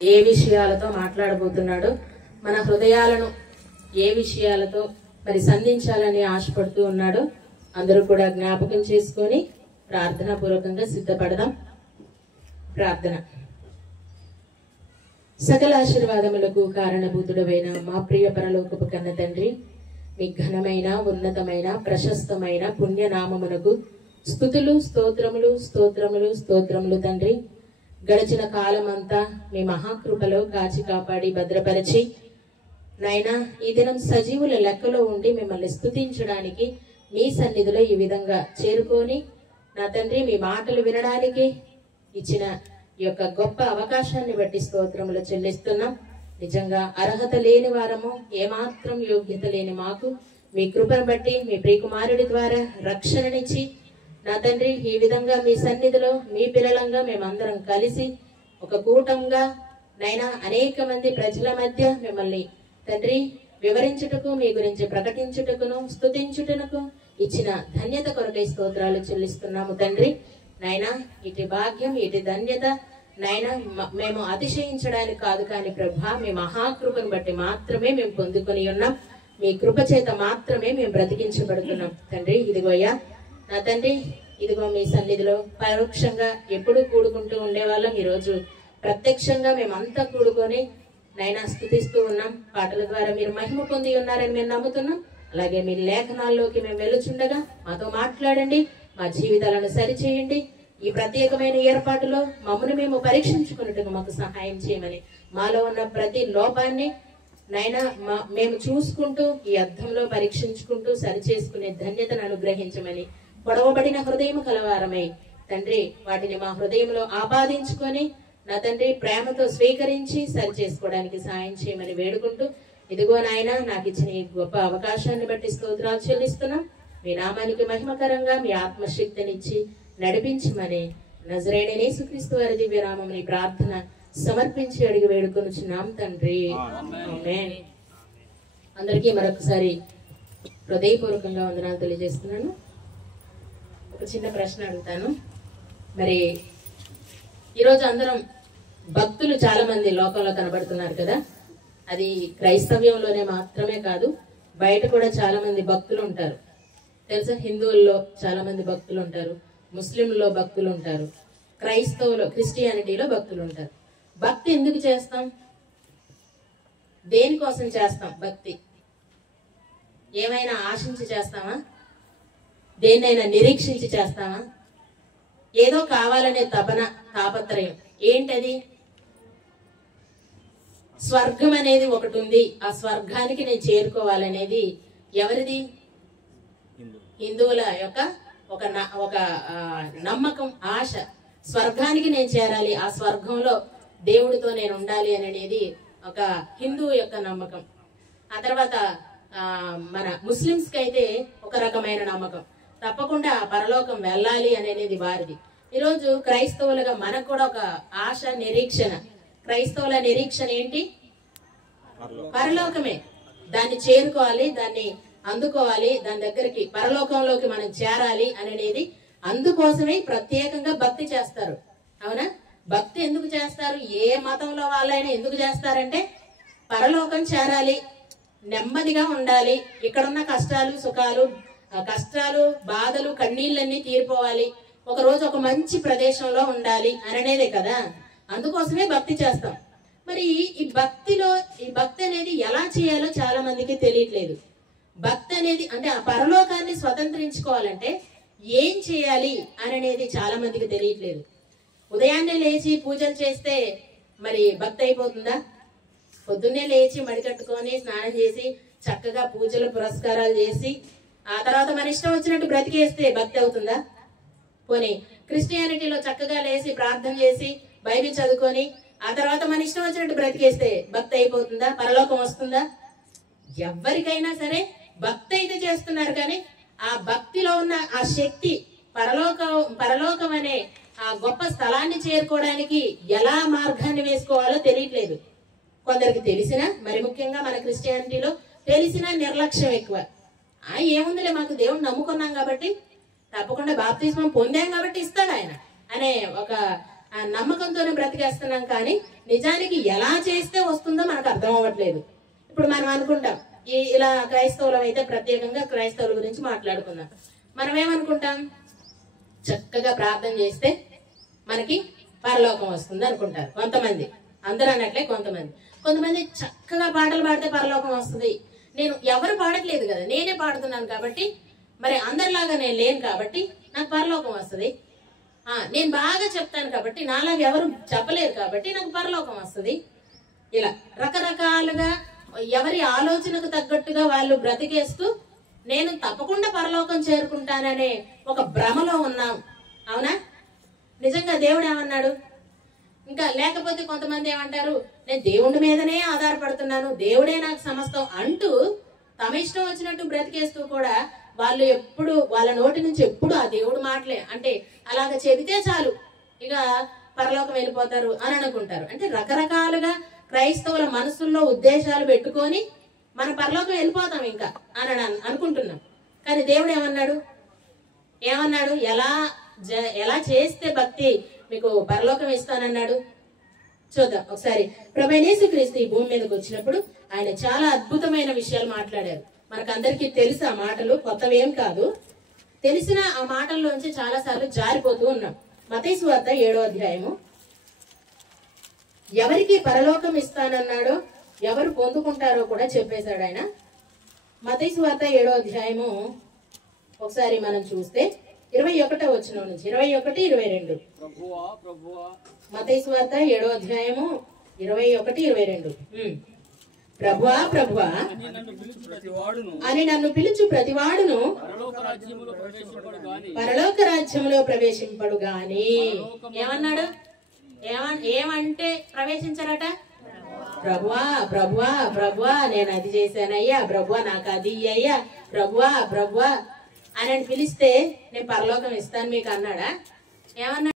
ఏ విషయాలతో మాట్లాడబోతున్నాడో, మన హృదయాలను ఏ విషయాలతో మరి సంధించాలని ఆశపడుతూ ఉన్నాడో అందరూ కూడా జ్ఞాపకం చేసుకొని ప్రార్థనా పూర్వకంగా సిద్ధపడదాం. ప్రార్థన. సకల ఆశీర్వాదములకు కారణభూతుడవైన మా ప్రియ పరలోకపు కన్న తండ్రి, మీ ఘనమైన ఉన్నతమైన ప్రశస్తమైన పుణ్యనామమునకు స్తుతులు స్తోత్రములు స్తోత్రములు స్తోత్రములు తండ్రి. గడిచిన కాలం అంతా మీ మహాకృపలో కాచి కాపాడి భద్రపరిచి నాయనా ఈ దినం సజీవుల లెక్కలో ఉండి మిమ్మల్ని స్తుతించడానికి మీ సన్నిధిలో ఈ విధంగా చేరుకొని నా తండ్రి మీ మాటలు వినడానికి ఇచ్చిన ఈ యొక్క గొప్ప అవకాశాన్ని బట్టి స్తోత్రములు చెల్లిస్తున్నాం. నిజంగా అర్హత లేని వారము, ఏమాత్రం యోగ్యత లేని మాకు మీ కృపను బట్టి మీ ప్రియకుమారుడి ద్వారా రక్షణనిచ్చి నా తండ్రి ఈ విధంగా మీ సన్నిధిలో మీ పిల్లలంగా మేమందరం కలిసి ఒక కూటంగా నైనా అనేక మంది ప్రజల మధ్య మిమ్మల్ని తండ్రి వివరించుటకు, మీ గురించి ప్రకటించుటకును స్తుతించుటకు ఇచ్చిన ధన్యత కొరకై స్తోత్రాలు చెల్లిస్తున్నాము తండ్రి. నాయనా ఇటు భాగ్యం ఇటు ధన్యత నాయనా మేము అతిశయించడానికి కాదు కానీ ప్రభా మీ మహాకృపను బట్టి మాత్రమే మేము పొందుకొని ఉన్నాం. మీ కృప చేత మాత్రమే మేము బ్రతికించబడుతున్నాం తండ్రి. ఇదిగోయ్యా నా తండ్రి, ఇదిగో మీ సన్నిధిలో పరోక్షంగా ఎప్పుడు కూడుకుంటూ ఉండేవాళ్ళం. ఈరోజు ప్రత్యక్షంగా మేమంతా కూడుకొని నైనా స్తుతిస్తూ ఉన్నాం. పాటల ద్వారా మీరు మహిమ పొంది ఉన్నారని మేము నమ్ముతున్నాం. అలాగే మీ లేఖనాల్లోకి మేము వెలుచుండగా మాతో మాట్లాడండి, మా జీవితాలను సరిచేయండి. ఈ ప్రత్యేకమైన ఏర్పాటులో మమ్మల్ని మేము పరీక్షించుకున్నట్టుగా మాకు సహాయం చేయమని, మాలో ఉన్న ప్రతి లోపాన్ని నైనా మేము చూసుకుంటూ ఈ అర్థంలో పరీక్షించుకుంటూ సరిచేసుకునే ధన్యతను అనుగ్రహించమని, పొడవబడిన హృదయం కలవారమై తండ్రి వాటిని మా హృదయంలో ఆపాదించుకొని నా తండ్రి ప్రేమతో స్వీకరించి సరి చేసుకోవడానికి సాయం చేయమని వేడుకుంటూ, ఇదిగో నాయన నాకు ఇచ్చిన ఈ గొప్ప అవకాశాన్ని బట్టి స్తోత్రాలు చెల్లిస్తున్నాం. మీ నామానికి మహిమకరంగా మీ ఆత్మశక్తినిచ్చి నడిపించమని నజరేయుడైన యేసుక్రీస్తు వారి దివ్య నామముని ప్రార్థన సమర్పించి అడిగి వేడుకొనుచున్నాం తండ్రి. ఆమేన్. అందరికీ మరొకసారి హృదయపూర్వకంగా వందనాలు తెలియజేస్తున్నాను. ఒక చిన్న ప్రశ్న అడుగుతాను. మరి ఈరోజు అందరం భక్తులు చాలా మంది లోకంలో కనబడుతున్నారు కదా. అది క్రైస్తవ్యంలోనే మాత్రమే కాదు, బయట కూడా చాలా మంది భక్తులు ఉంటారు తెలుసా. హిందువుల్లో చాలా మంది భక్తులు ఉంటారు, ముస్లింల్లో భక్తులు ఉంటారు, క్రిస్టియానిటీలో భక్తులు ఉంటారు. భక్తి ఎందుకు చేస్తాం? దేనికోసం చేస్తాం భక్తి? ఏమైనా ఆశించి చేస్తామా? దేన్నైనా నిరీక్షించి చేస్తామా? ఏదో కావాలనే తపన, తాపత్రయం. ఏంటది? స్వర్గం అనేది ఒకటి ఉంది, ఆ స్వర్గానికి నేను చేరుకోవాలనేది ఎవరిది? హిందువుల యొక్క ఒక నమ్మకం, ఆశ. స్వర్గానికి నేను చేరాలి, ఆ స్వర్గంలో దేవుడితో నేను ఉండాలి అనేది ఒక హిందువు యొక్క నమ్మకం. ఆ తర్వాత మన ముస్లిమ్స్ కి అయితే ఒక రకమైన నమ్మకం, తప్పకుండా పరలోకం వెళ్ళాలి అనేది వారిది. ఈరోజు క్రైస్తవులుగా మనకు కూడా ఒక ఆశ, నిరీక్షణ. క్రైస్తవుల నిరీక్షణ ఏంటి? పరలోకమే. దాన్ని చేరుకోవాలి, దాన్ని అందుకోవాలి, దాని దగ్గరికి పరలోకంలోకి మనం చేరాలి అనేది. అందుకోసమే ప్రత్యేకంగా భక్తి చేస్తారు. అవునా? భక్తి ఎందుకు చేస్తారు? ఏ మతంలో వాళ్ళైనా ఎందుకు చేస్తారంటే పరలోకం చేరాలి, నెమ్మదిగా ఉండాలి, ఇక్కడున్న కష్టాలు సుఖాలు, కష్టాలు బాధలు కన్నీళ్ళన్నీ తీరిపోవాలి, ఒక రోజు ఒక మంచి ప్రదేశంలో ఉండాలి అనేదే కదా. అందుకోసమే భక్తి చేస్తాం. మరి ఈ భక్తి అనేది ఎలా చేయాలో చాలా మందికి తెలియట్లేదు. భక్తి అనేది అంటే ఆ పరలోకాన్ని స్వతంత్రించుకోవాలంటే ఏం చేయాలి అనేది చాలా మందికి తెలియట్లేదు. ఉదయాన్నే లేచి పూజలు చేస్తే మరి భక్తి అయిపోతుందా? పొద్దున్నే లేచి మడికట్టుకొని స్నానం చేసి చక్కగా పూజలు పురస్కారాలు చేసి ఆ తర్వాత మన ఇష్టం వచ్చినట్టు బ్రతికేస్తే భక్తి అవుతుందా? పోనీ క్రిస్టియానిటీలో చక్కగా లేచి ప్రార్థన చేసి బైబిల్ చదువుకొని ఆ తర్వాత మన ఇష్టం వచ్చినట్టు బ్రతికేస్తే భక్తి అయిపోతుందా? పరలోకం వస్తుందా? ఎవరికైనా సరే భక్తి అయితే చేస్తున్నారు, కానీ ఆ భక్తిలో ఉన్న ఆ శక్తి, పరలోకం అనే ఆ గొప్ప స్థలాన్ని చేరుకోవడానికి ఎలా మార్గాన్ని వేసుకోవాలో తెలియట్లేదు. కొందరికి తెలిసినా, మరి ముఖ్యంగా మన క్రిస్టియానిటీలో తెలిసినా నిర్లక్ష్యం ఎక్కువ. ఏముందిలే, మాకు దేవుడు నమ్ముకున్నాం కాబట్టి, తప్పకుండా బాప్తిస్మం పొందాం కాబట్టి ఇస్తాడు ఆయన అనే ఒక ఆ నమ్మకంతోనే బ్రతికేస్తున్నాం, కానీ నిజానికి ఎలా చేస్తే వస్తుందో మనకు అర్థం అవ్వట్లేదు. ఇప్పుడు మనం అనుకుంటాం ఇలా క్రైస్తవులం అయితే ప్రత్యేకంగా క్రైస్తవుల గురించి మాట్లాడుకుందాం. మనం ఏమనుకుంటాం, చక్కగా ప్రార్థన చేస్తే మనకి పరలోకం వస్తుంది అనుకుంటారు కొంతమంది. అందరూ అన్నట్లే కొంతమంది చక్కగా పాటలు పాడితే పరలోకం వస్తుంది. నేను ఎవరు పాడట్లేదు కదా, నేనే పాడుతున్నాను కాబట్టి, మరి అందరిలాగా నేను లేను కాబట్టి నాకు పరలోకం వస్తుంది. నేను బాగా చెప్తాను కాబట్టి, నాలాగా ఎవరు చెప్పలేరు కాబట్టి నాకు పరలోకం వస్తుంది. ఇలా రకరకాలుగా ఎవరి ఆలోచనకు తగ్గట్టుగా వాళ్ళు బ్రతికేస్తూ నేను తప్పకుండా పరలోకం చేరుకుంటాననే ఒక భ్రమలో ఉన్నాం. అవునా? నిజంగా దేవుడు ఏమన్నాడు? ఇంకా లేకపోతే కొంతమంది ఏమంటారు, నేను దేవుడి మీదనే ఆధారపడుతున్నాను, దేవుడే నాకు సమస్తం అంటూ తమ ఇష్టం వచ్చినట్టు బ్రతికేస్తూ కూడా వాళ్ళు ఎప్పుడు వాళ్ళ నోటి నుంచి ఎప్పుడు ఆ దేవుడు మాటలే, అంటే అలాగ చెబితే చాలు ఇక పరలోకం వెళ్ళిపోతారు అని అనుకుంటారు. అంటే రకరకాలుగా క్రైస్తవుల మనసుల్లో ఉద్దేశాలు పెట్టుకొని మన పరలోకం వెళ్ళిపోతాం ఇంకా అని అనుకుంటున్నాం. కానీ దేవుడు ఏమన్నాడు? ఎలా చేస్తే భక్తి మీకు పరలోకం ఇస్తానన్నాడు? చూద్దాం ఒకసారి. ప్రభువైన యేసుక్రీస్తు ఈ భూమి మీదకి వచ్చినప్పుడు ఆయన చాలా అద్భుతమైన విషయాలు మాట్లాడారు. మనకందరికీ తెలుసు ఆ మాటలు, కొత్తవి ఏం కాదు. తెలిసిన ఆ మాటల్లోంచి చాలా సార్లు జారిపోతూ ఉన్నాం. మత్తయి సువార్త 7వ అధ్యాయము. ఎవరికి పరలోకం ఇస్తానన్నాడో, ఎవరు పొందుకుంటారో కూడా చెప్పేశాడు ఆయన. మత్తయి సువార్త 7వ అధ్యాయము ఒకసారి మనం చూస్తే 21వ వచనం నుంచి 21, 22. మత్తయి సువార్త 7వ అధ్యాయము 21, 22. ప్రభువా ప్రభువా అని నన్ను పిలుచు ప్రతివాడును పరలోక రాజ్యములో ప్రవేశింపడు గాని. ఏమన్నాడు? ఏమంటే ప్రవేశించరట? ప్రభువా ప్రభువా ప్రభువా నేను అది చేశానయ్యా, ప్రభువా నాకు అది అయ్యా, ప్రభువా ప్రభువా అని పిలిస్తే నేను పరలోకం ఇస్తాను మీకు అన్నాడా? ఏమన్నా?